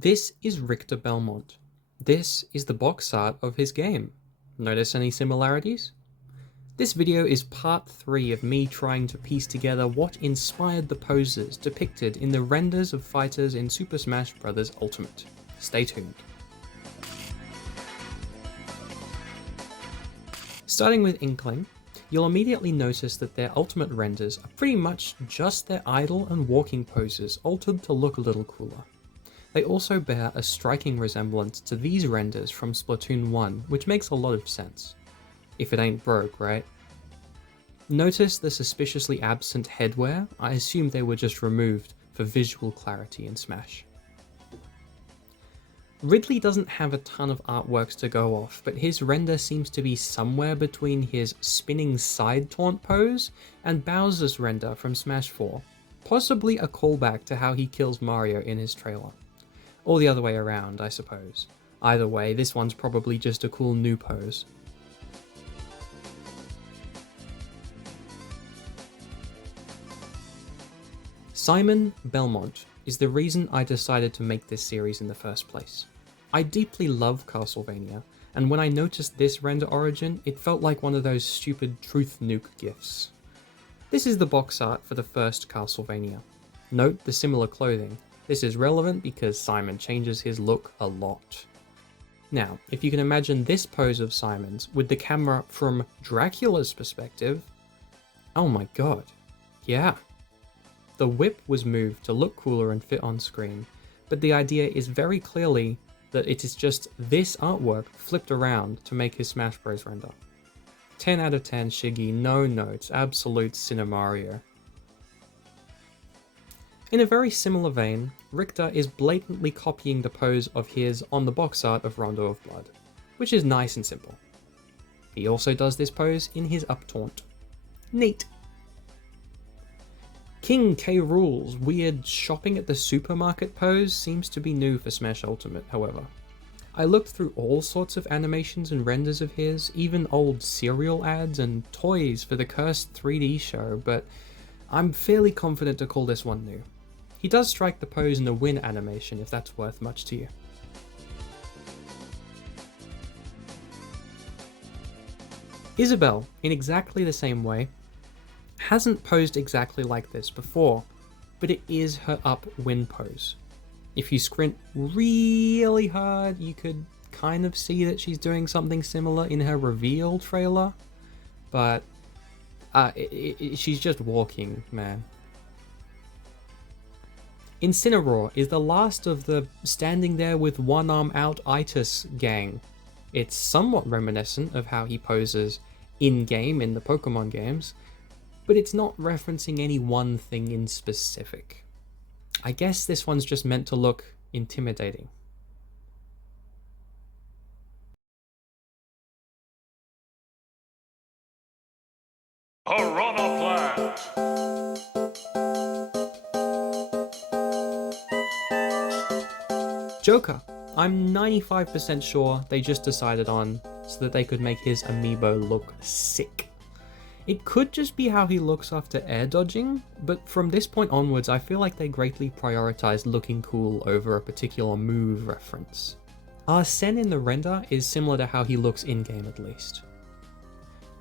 This is Richter Belmont. This is the box art of his game. Notice any similarities? This video is part 3 of me trying to piece together what inspired the poses depicted in the renders of fighters in Super Smash Bros. Ultimate. Stay tuned. Starting with Inkling, you'll immediately notice that their ultimate renders are pretty much just their idle and walking poses altered to look a little cooler. They also bear a striking resemblance to these renders from Splatoon 1, which makes a lot of sense. If it ain't broke, right? Notice the suspiciously absent headwear. I assume they were just removed for visual clarity in Smash. Ridley doesn't have a ton of artworks to go off, but his render seems to be somewhere between his spinning side taunt pose and Bowser's render from Smash 4, possibly a callback to how he kills Mario in his trailer. Or the other way around, I suppose. Either way, this one's probably just a cool new pose. Simon Belmont is the reason I decided to make this series in the first place. I deeply love Castlevania, and when I noticed this render origin, it felt like one of those stupid truth nuke gifs. This is the box art for the first Castlevania. Note the similar clothing. This is relevant because Simon changes his look a lot. Now, if you can imagine this pose of Simon's with the camera from Dracula's perspective, oh my god, yeah. The whip was moved to look cooler and fit on screen, but the idea is very clearly that it is just this artwork flipped around to make his Smash Bros. Render. 10 out of 10 Shiggy, no notes, absolute Cinemario. In a very similar vein, Richter is blatantly copying the pose of his on the box art of Rondo of Blood, which is nice and simple. He also does this pose in his up taunt. Neat. King K. Rool's weird shopping at the supermarket pose seems to be new for Smash Ultimate, however. I looked through all sorts of animations and renders of his, even old cereal ads and toys for the cursed 3D show, but I'm fairly confident to call this one new. He does strike the pose in the win animation if that's worth much to you. Isabelle, in exactly the same way, hasn't posed exactly like this before, but it is her up win pose. If you squint really hard, you could kind of see that she's doing something similar in her reveal trailer, but she's just walking, man. Incineroar is the last of the standing there with one arm out itis gang. It's somewhat reminiscent of how he poses in-game in the Pokemon games, but it's not referencing any one thing in specific. I guess this one's just meant to look intimidating. Piranha Plant! Joker. I'm 95% sure they just decided on so that they could make his amiibo look sick. It could just be how he looks after air dodging, but from this point onwards I feel like they greatly prioritized looking cool over a particular move reference. Arsene in the render is similar to how he looks in-game at least.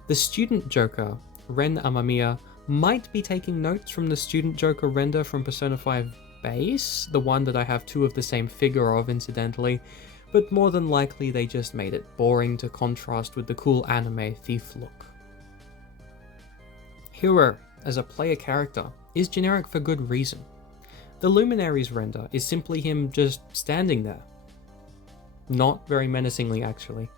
The student Joker, Ren Amamiya, might be taking notes from the student Joker render from Persona 5 Base, the one that I have two of the same figure of incidentally, but more than likely they just made it boring to contrast with the cool anime thief look. Hero, as a player character, is generic for good reason. The Luminaries render is simply him just standing there. Not very menacingly, actually.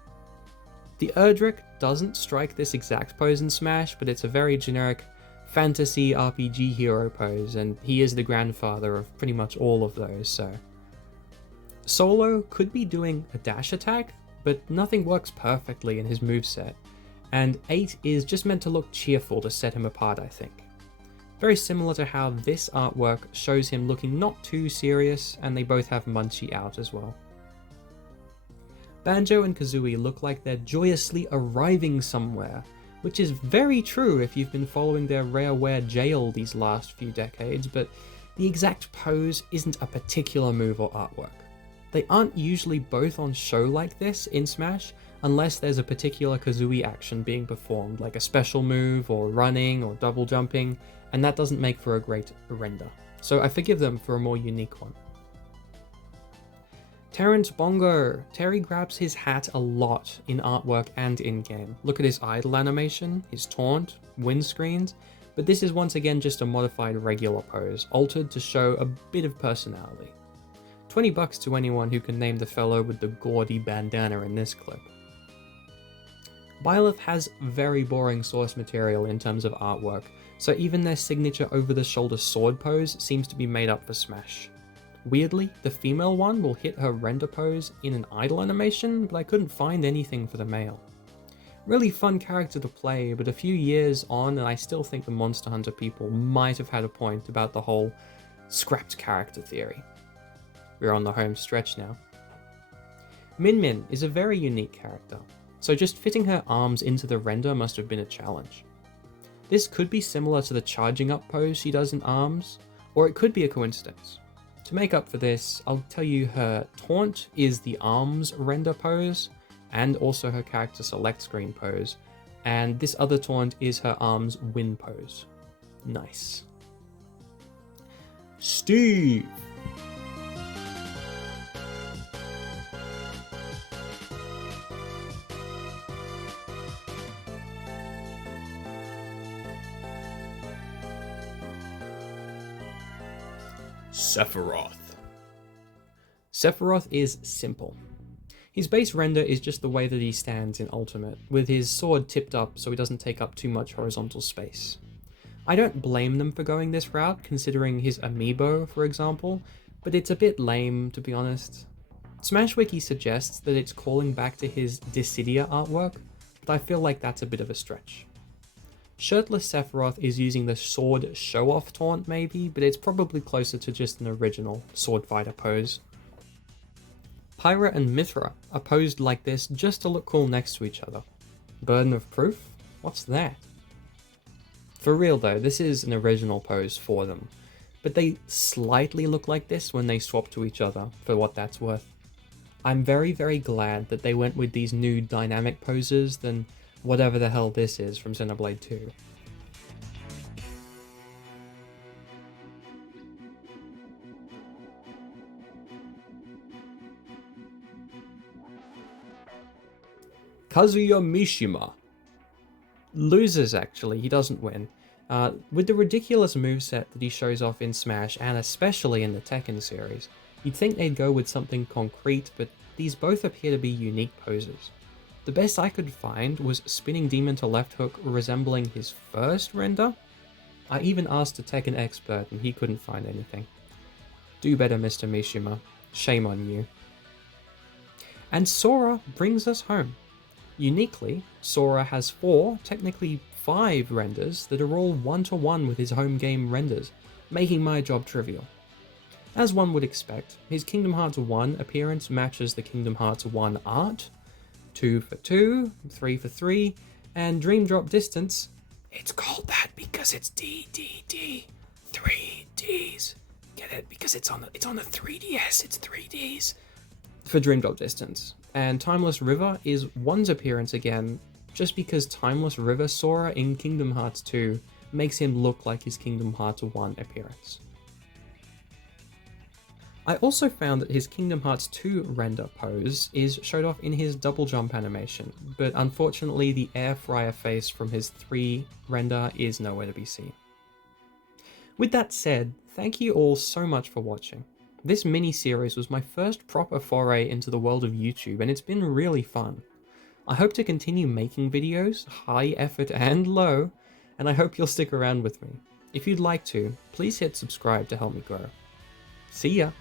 The Erdrick doesn't strike this exact pose in Smash, but it's a very generic fantasy RPG hero pose, and he is the grandfather of pretty much all of those, so. Solo could be doing a dash attack, but nothing works perfectly in his moveset, and 8 is just meant to look cheerful to set him apart, I think. Very similar to how this artwork shows him looking not too serious, and they both have Munchie out as well. Banjo and Kazooie look like they're joyously arriving somewhere, which is very true if you've been following their Rareware jail these last few decades, but the exact pose isn't a particular move or artwork. They aren't usually both on show like this in Smash, unless there's a particular Kazooie action being performed, like a special move, or running, or double jumping, and that doesn't make for a great render. So I forgive them for a more unique one. Terrence Bongo! Terry grabs his hat a lot in artwork and in-game. Look at his idle animation, his taunt, windscreens, but this is once again just a modified regular pose, altered to show a bit of personality. $20 to anyone who can name the fellow with the gaudy bandana in this clip. Byleth has very boring source material in terms of artwork, so even their signature over-the-shoulder sword pose seems to be made up for Smash. Weirdly, the female one will hit her render pose in an idle animation, but I couldn't find anything for the male. Really fun character to play, but a few years on and I still think the Monster Hunter people might have had a point about the whole scrapped character theory. We're on the home stretch now. Min Min is a very unique character, so just fitting her arms into the render must have been a challenge. This could be similar to the charging up pose she does in ARMS, or it could be a coincidence. To make up for this, I'll tell you her taunt is the ARMS render pose, and also her character select screen pose, and this other taunt is her ARMS win pose. Nice. Steve! Sephiroth. Sephiroth is simple. His base render is just the way that he stands in Ultimate, with his sword tipped up so he doesn't take up too much horizontal space. I don't blame them for going this route, considering his amiibo, for example, but it's a bit lame, to be honest. Smashwiki suggests that it's calling back to his Dissidia artwork, but I feel like that's a bit of a stretch. Shirtless Sephiroth is using the sword show-off taunt maybe, but it's probably closer to just an original sword fighter pose. Pyra and Mithra are posed like this just to look cool next to each other. Burden of proof? What's that? For real though, this is an original pose for them, but they slightly look like this when they swap to each other, for what that's worth. I'm very glad that they went with these new dynamic poses than whatever the hell this is from Xenoblade 2. Kazuya Mishima loses, actually, he doesn't win. With the ridiculous moveset that he shows off in Smash, and especially in the Tekken series, you'd think they'd go with something concrete, but these both appear to be unique poses. The best I could find was spinning demon to left hook resembling his first render. I even asked a Tekken expert and he couldn't find anything. Do better, Mr. Mishima. Shame on you. And Sora brings us home. Uniquely, Sora has 4, technically 5 renders that are all one-to-one with his home game renders, making my job trivial. As one would expect, his Kingdom Hearts 1 appearance matches the Kingdom Hearts 1 art, 2 for 2, 3 for 3, and Dream Drop Distance. It's called that because it's DDD. 3 Ds. Get it? Because it's on the 3DS, it's 3 Ds. For Dream Drop Distance. And Timeless River is 1's appearance again, just because Timeless River Sora in Kingdom Hearts 2 makes him look like his Kingdom Hearts 1 appearance. I also found that his Kingdom Hearts 2 render pose is showed off in his double jump animation, but unfortunately the air fryer face from his 3 render is nowhere to be seen. With that said, thank you all so much for watching. This mini-series was my first proper foray into the world of YouTube, and it's been really fun. I hope to continue making videos, high effort and low, and I hope you'll stick around with me. If you'd like to, please hit subscribe to help me grow. See ya!